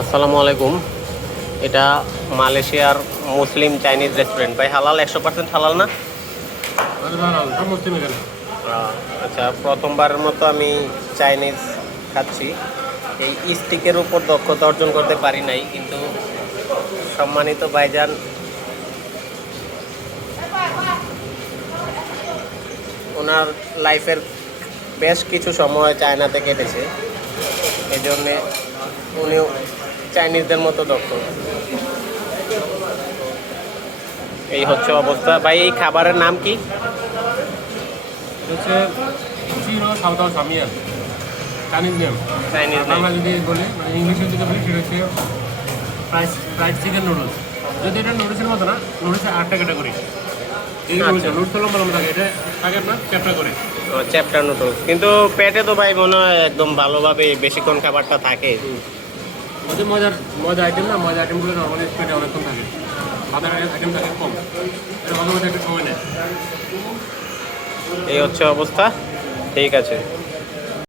আসসালামু আলাইকুম। এটা মালয়েশিয়ার মুসলিম চাইনিজ রেস্টুরেন্ট। ভাই হালাল, 100% হালাল না? আচ্ছা, প্রথমবারের মতো আমি চাইনিজ খাচ্ছি। এই স্টিকের উপর দক্ষতা অর্জন করতে পারি নাই, কিন্তু সম্মানিত ভাইজান ওনার লাইফের বেশ কিছু সময় চায়নাতে কেটেছে, এই জন্যে উনিও চাইনিজদের মতো দক্ষ। এই হচ্ছে অবস্থা। ভাই এই খাবারের নাম কি? হচ্ছে চিনো সাঁওতাল সামিয়ান Chinese name. Chinese name. Bangla যদি বলি মানে ইংলিশে যদি বলি সেটা হচ্ছে ফ্রাইড চিকেন নুডলস। যদি এটা নুডলসের মতো না, নুডলসের 8টা ক্যাটাগরি। এই আচ্ছা। নুডলস তো লম্বা লম্বা থাকে, এটা থাকে আপনার চ্যাপ্টার করে। চ্যাপ্টার নুডলস, কিন্তু পেটে তো ভাই মনে হয় একদম ভালোভাবে বেশিক্ষণ খাবারটা থাকে। ওদের মজা আইটেম না, মজা আইটেমগুলো নর্মালি পেটে অনেকক্ষণ থাকে, বাজার আইটেম থাকে কম, এটা মাঝে মাঝে একটু সময় নেয়। এই হচ্ছে অবস্থা। ঠিক আছে।